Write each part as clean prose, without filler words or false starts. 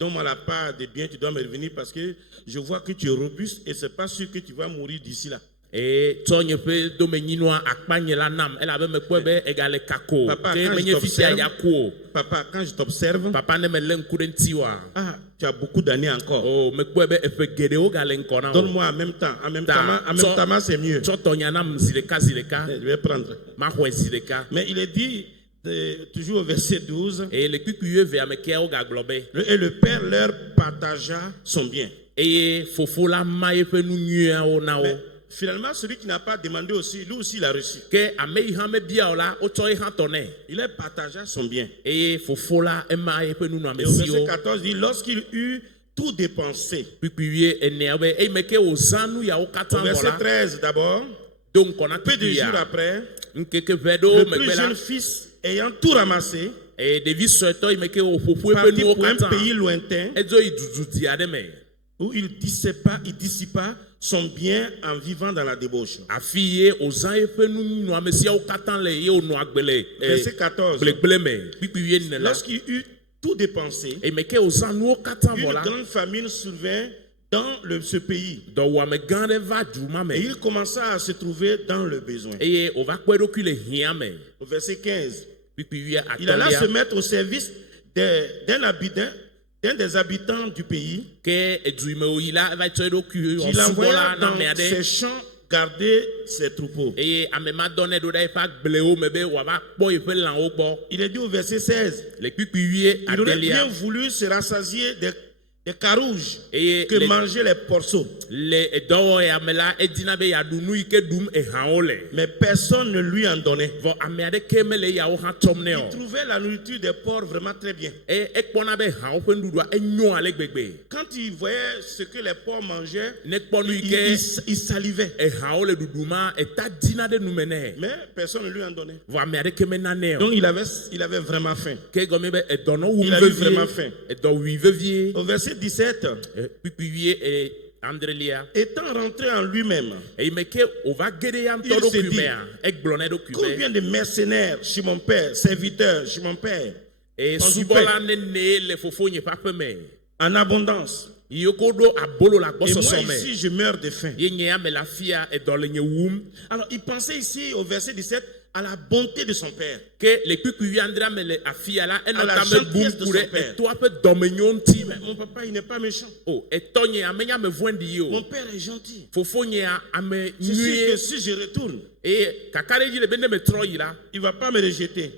Donne-moi la part des biens, tu dois me revenir parce que je vois que tu es robuste et c'est pas sûr que tu vas mourir d'ici là. Papa, quand je t'observe, tu as beaucoup d'années encore. Donne-moi en même temps. En même temps, c'est mieux. Je vais prendre. Mais il est dit, toujours au verset 12, et le Père leur partagea son bien. Mais finalement, celui qui n'a pas demandé aussi, lui aussi il a reçu. Il a partagé son bien. Et au verset 14 dit, lorsqu'il eut tout dépensé. Au verset 13 d'abord, peu de jours après, le plus jeune fils ayant tout ramassé, parti pour un pays lointain, où il dissipa son bien en vivant dans la débauche. Verset 14. Lorsqu'il eut tout dépensé, une grande famine survint dans ce pays. Et il commença à se trouver dans le besoin. Au verset 15. Il alla se mettre au service d'un des habitants du pays, qu'il envoya dans ses champs garder ses troupeaux. Il est dit au verset 16, il aurait bien voulu se rassasier des carouges que mangeaient les porceaux. Mais personne ne lui en donnait. Il trouvait la nourriture des porcs vraiment très bien. Quand il voyait ce que les porcs mangeaient, il salivait. Mais personne ne lui en donnait. Donc il avait vraiment faim. Il avait vraiment faim. Au verset 17, étant rentré en lui-même, il se dit, combien de mercenaires chez mon père, serviteurs chez mon père, en abondance. Et moi ici, je meurs de faim. Alors il pensait ici au verset 17 à la bonté de son père, à la gentillesse de son père. Mais mon papa, il n'est pas méchant. Mon père est gentil. Je sais que si je retourne, il ne va pas me rejeter.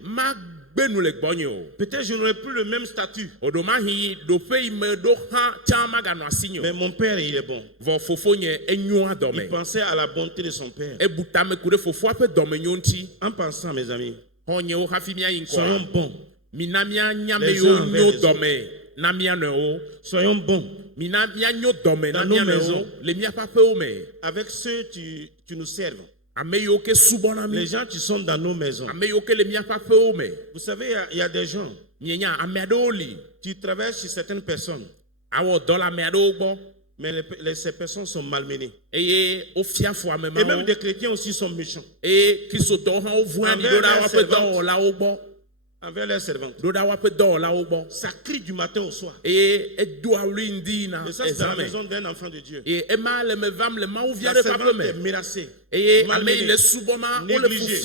Peut-être je n'aurai plus le même statut. Mais mon père, il est bon. Il pensait à la bonté de son père. En pensant, mes amis, soyons bons. Les uns envers les autres. Soyons bons dans nos maisons, avec ceux qui nous servent. Les gens qui sont dans nos maisons. Vous savez, il y a des gens qui travaillent sur certaines personnes. Mais ces personnes sont malmenées. Et même des chrétiens aussi sont méchants. Envers leurs servantes. Ça crie du matin au soir. Et ça, c'est dans la maison d'un enfant de Dieu. La servante est menacée. Malmenée. Négligée.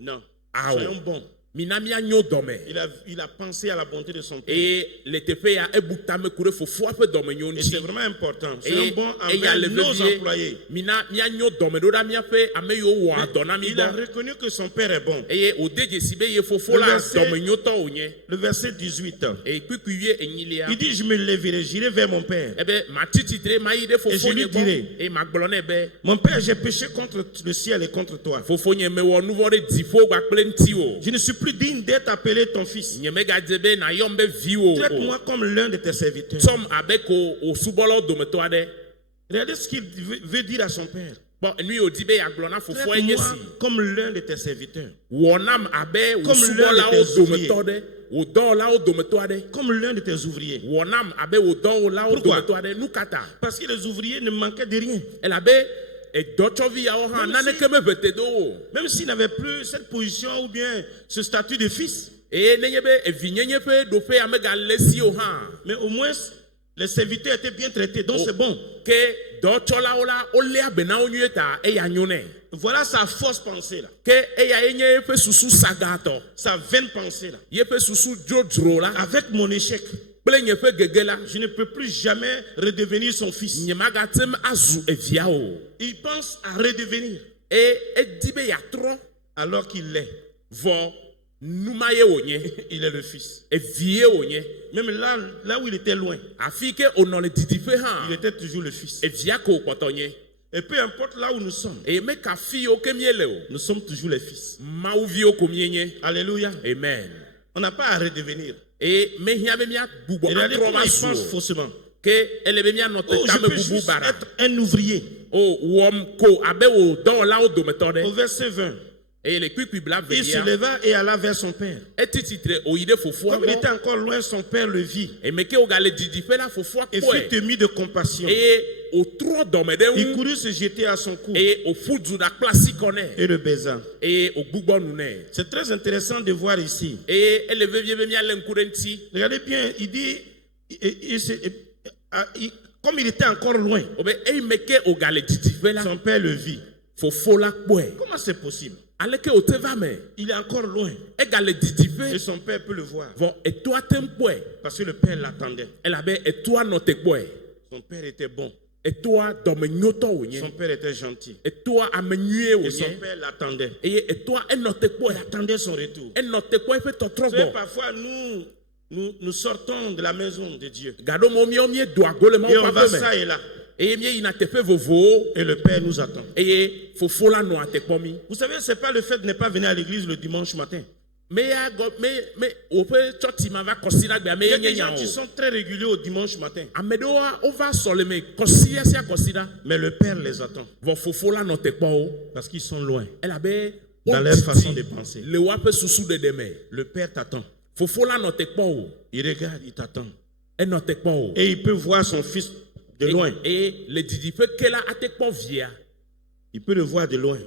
Non. Soyons bons. Il a pensé à la bonté de son père. Et c'est vraiment important. Soyons bons envers nos employés. Il a reconnu que son père est bon. Le verset 18. Il dit, je me lèverai, j'irai vers mon père. Et je lui dirai, mon père, j'ai péché contre le ciel et contre toi. Je ne suis plus digne d'être appelé ton fils. Traite-moi comme l'un de tes serviteurs. Regardez ce qu'il veut dire à son père. Traite-moi comme l'un de tes serviteurs. Comme l'un de tes ouvriers. Comme l'un de tes ouvriers. Pourquoi? Parce que les ouvriers ne manquaient de rien. Même s'il n'avait plus cette position ou bien ce statut de fils. Mais au moins, les serviteurs étaient bien traités, donc c'est bon. Voilà sa fausse pensée là. Sa vaine pensée là. Avec mon échec, je ne peux plus jamais redevenir son fils. Il pense à redevenir alors qu'il l'est. Il est le fils. Même là où il était loin, il était toujours le fils. Et peu importe là où nous sommes, nous sommes toujours les fils. Alléluia. Amen. On n'a pas à redevenir. Et il pense faussement. Je peux juste être un ouvrier. Au verset 20. Il se leva et alla vers son père. Comme il était encore loin, son père le vit et fut ému de compassion. Il courut se jeter à son cou et le baisa. C'est très intéressant de voir ici. Regardez bien, il dit, comme il était encore loin, son père le vit. Comment c'est possible? Il est encore loin. Et son père peut le voir. Parce que le père l'attendait. Son père était bon. Son père était gentil. Et son père l'attendait. Il attendait son retour. Parfois, nous sortons de la maison de Dieu. Et on va ça et là. Et le Père nous attend. Vous savez, ce n'est pas le fait de ne pas venir à l'église le dimanche matin. Il y a des gens qui sont très réguliers au dimanche matin. Mais le Père les attend. Parce qu'ils sont loin. Dans leur façon de penser. Le Père t'attend. Il regarde, il t'attend. Et il peut voir son fils de loin. Il peut le voir de loin.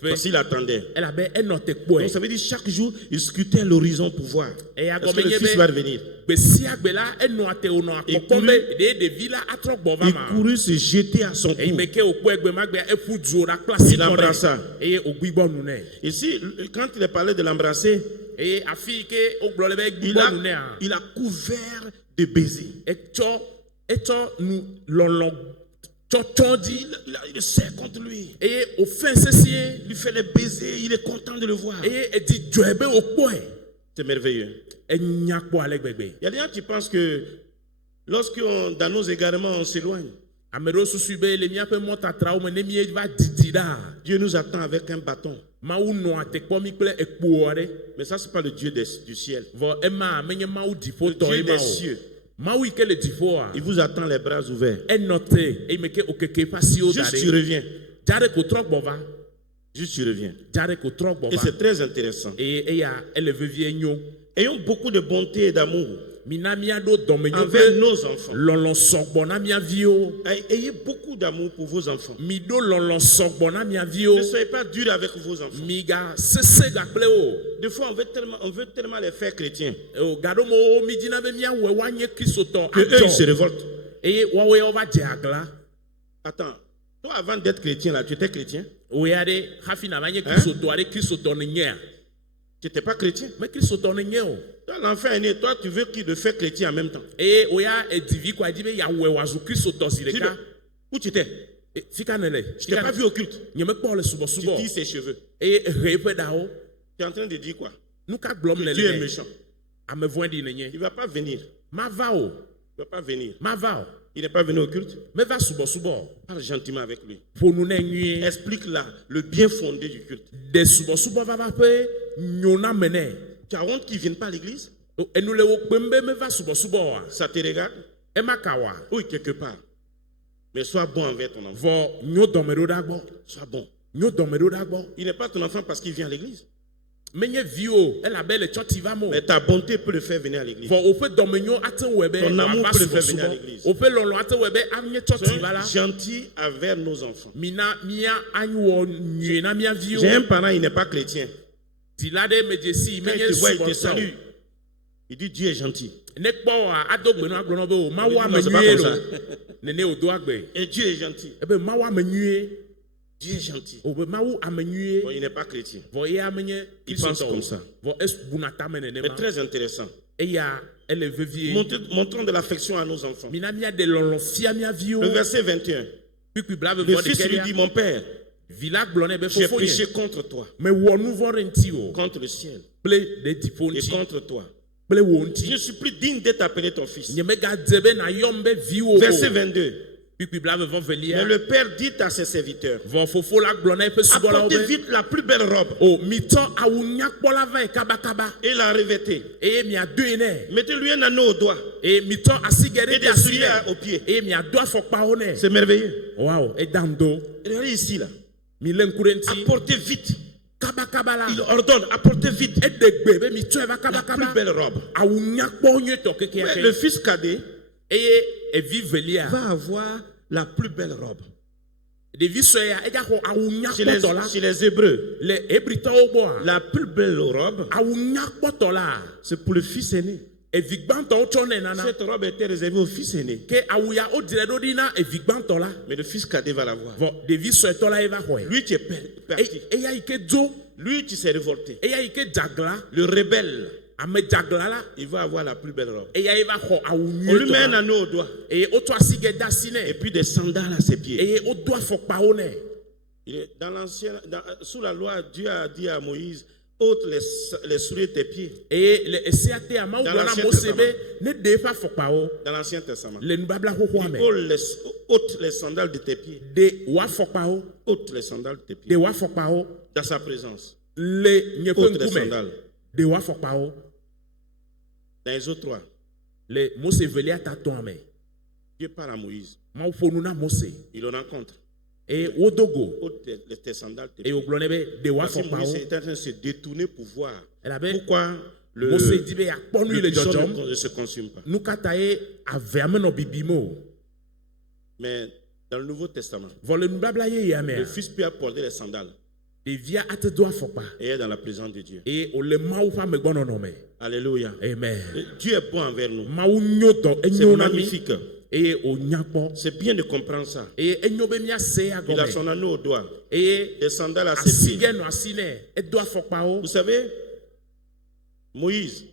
Parce qu'il attendait. Donc ça veut dire chaque jour, il scrutait l'horizon pour voir. Parce que le fils va revenir. Il courut se jeter à son cou. Il l'embrassa. Ici, quand il a parlé de l'embrasser, il a couvert de baisers. Il serre contre lui. Il lui fait les baisers. Il est content de le voir. C'est merveilleux. Il y a des gens qui pensent que lorsque dans nos égarements on s'éloigne, Dieu nous attend avec un bâton. Mais ça, ce n'est pas le Dieu du ciel. Le Dieu des cieux. Il vous attend les bras ouverts. Juste tu reviens. Juste tu reviens. Et c'est très intéressant. Ayons beaucoup de bonté et d'amour envers nos enfants. Ayez beaucoup d'amour pour vos enfants. Ne soyez pas dur avec vos enfants. Des fois, on veut tellement les faire chrétiens qu'eux, ils se révoltent. Attends, toi, avant d'être chrétien, là, tu étais chrétien? Tu n'étais pas chrétien? Toi, l'enfant est né, toi, tu veux qu'il le fait chrétien en même temps. Où tu étais? Je ne t'ai pas vu au culte. Tu dis ses cheveux. Tu es en train de dire quoi? Dieu est méchant. Il ne va pas venir. Il ne va pas venir. Il n'est pas venu au culte. Parle gentiment avec lui. Explique-là le bien fondé du culte. Tu as honte qu'ils ne viennent pas à l'église? Ça te regarde? Oui, quelque part. Mais sois bon envers ton enfant. Sois bon. Il n'est pas ton enfant parce qu'il vient à l'église. Mais ta bonté peut le faire venir à l'église. Ton amour peut le faire venir à l'église. Soyons gentils envers nos enfants. J'ai un parent, il n'est pas chrétien. Quand il te voit, il te salue. Il dit Dieu est gentil. Non, c'est pas comme ça. Et Dieu est gentil. Dieu est gentil. Bon, il n'est pas chrétien. Il pense comme ça. Mais très intéressant. Montrons de l'affection à nos enfants. Le verset 21. Le fils lui dit, mon père, j'ai péché contre toi, contre le ciel et contre toi. Je ne suis plus digne d'être appelé ton fils. Verset 22. Mais le père dit à ses serviteurs, apportez vite la plus belle robe et la revêtez. Mettez-lui un anneau au doigt et des souliers aux pieds. C'est merveilleux. Regardez ici là. Apportez vite. Il ordonne, apportez vite la plus belle robe. Ouais, le fils cadet va avoir la plus belle robe. Chez les Hébreux, la plus belle robe, c'est pour le fils aîné. Cette robe était réservée au fils aîné. Mais le fils cadet va l'avoir. Lui qui est parti. Lui qui s'est révolté. Le rebelle. Il va avoir la plus belle robe. On lui met un anneau au doigt. Et puis des sandales à ses pieds. Sous la loi, Dieu a dit à Moïse, ôte les souliers de tes pieds. Dans l'Ancien Testament. Ôte les sandales de tes pieds. Ôte les sandales de tes pieds. Dans sa présence. Ôte les sandales. Dans Exode 3, Dieu parle à Moïse. Il le rencontre. Ôte tes sandales. Parce que Moïse est en train de se détourner pour voir pourquoi le buisson ne se consume pas. Mais dans le Nouveau Testament, le Fils peut apporter les sandales. Et est dans la présence de Dieu. Alléluia. Amen. Dieu est bon envers nous. C'est magnifique. C'est bien de comprendre ça. Il a son anneau au doigt. Des sandales à ses pieds. Vous savez, Moïse,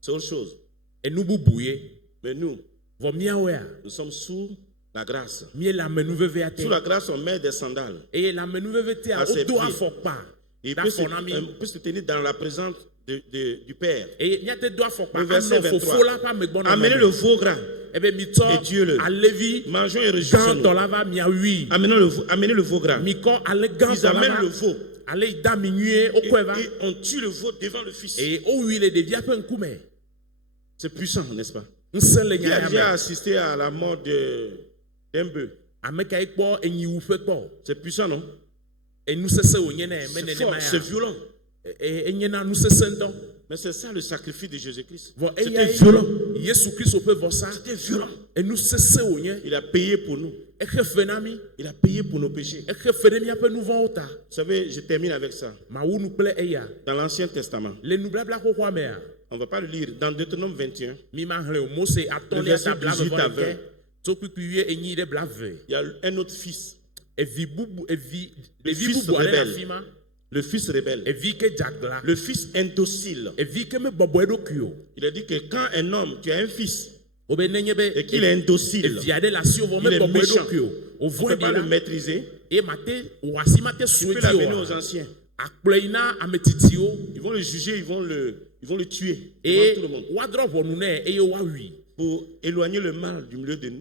c'est autre chose. Mais nous sommes sous la grâce. Sous la grâce, on met des sandales à ses pieds. Il peut se tenir dans la présence du Père. Le verset 23. Amenez le veau gras et Dieu-le. Mangeons et réjouissons-nous. Amenez le veau gras. Ils amènent le veau. Et on tue le veau devant le Fils. C'est puissant, n'est-ce pas? Qui a déjà assisté à la mort d'un bœuf? C'est puissant, non? C'est fort, c'est violent. Mais c'est ça le sacrifice de Jésus-Christ. C'était violent. C'était violent. Il a payé pour nous. Il a payé pour nos péchés. Vous savez, je termine avec ça. Dans l'Ancien Testament, on ne va pas le lire. Dans Deutéronome 21, le verset 18 à 20, il y a un autre fils. Le fils rebelle. Le fils indocile. Il a dit que quand un homme, tu as un fils, et qu'il est indocile, il est méchant, on ne peut pas le maîtriser, tu peux l'amener aux anciens. Ils vont le juger, ils vont le tuer devant tout le monde pour éloigner le mal du milieu d'eux.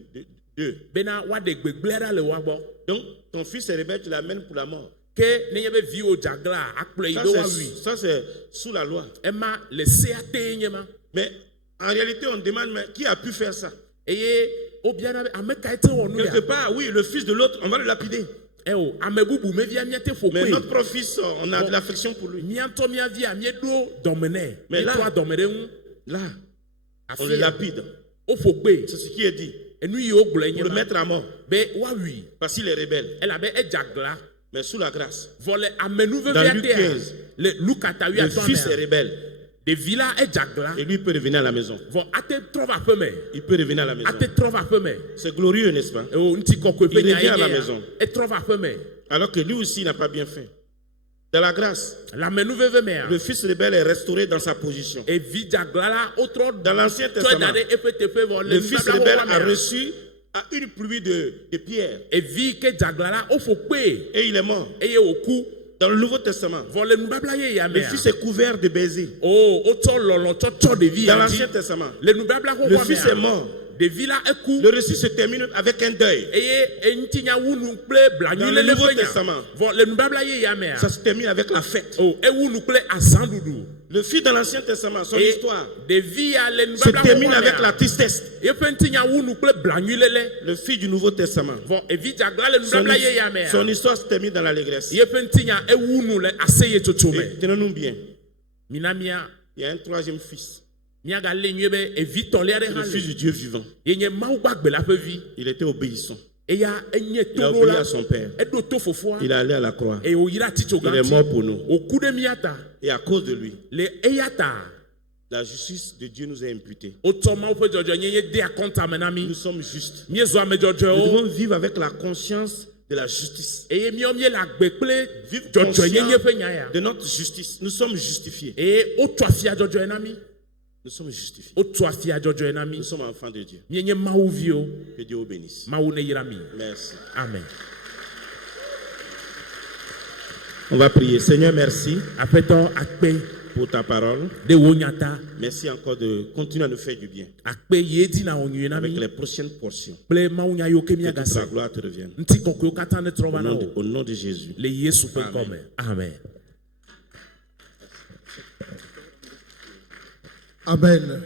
Donc, ton fils est rebelle, tu l'amènes pour la mort. Ça, c'est sous la loi. Mais en réalité, on demande, mais qui a pu faire ça? Quelque part, oui, le fils de l'autre, on va le lapider. Mais notre propre fils, on a de l'affection pour lui. Mais là, on le lapide. C'est ce qui est dit. Pour le mettre à mort. Parce qu'il est rebelle. Mais sous la grâce. Dans Luc 15, le fils est rebelle. Et lui peut revenir à la maison. Il peut revenir à la maison. C'est glorieux, n'est-ce pas? Il revient à la maison. Alors que lui aussi n'a pas bien fait. Dans la grâce, le fils rebelle est restauré dans sa position. Dans l'Ancien Testament, le fils rebelle a reçu une pluie de pierres. Et il est mort. Dans le Nouveau Testament, le fils est couvert de baisers. Dans l'Ancien Testament, le fils est mort. Le récit se termine avec un deuil. Dans le Nouveau Testament, ça se termine avec la fête. Le fils dans l'Ancien Testament, son histoire se termine avec la tristesse. Le fils du Nouveau Testament, son histoire se termine dans l'allégresse. Tenons-nous bien. Il y a un troisième fils. Le fils du Dieu vivant. Il était obéissant. Il a obéi à son père. Il est allé à la croix. Il est mort pour nous. Et à cause de lui, la justice de Dieu nous est imputée. Nous sommes justes. Nous devons vivre avec la conscience de la justice. Vivre conscient de notre justice. Nous sommes justifiés. Nous sommes justifiés. Nous sommes enfants de Dieu. Que Dieu vous bénisse. Merci. Amen. On va prier. Seigneur, merci pour ta parole. Merci encore de continuer à nous faire du bien. Avec les prochaines portions. Que ta gloire te revienne. Au nom de Jésus. Amen. Amen. Amen.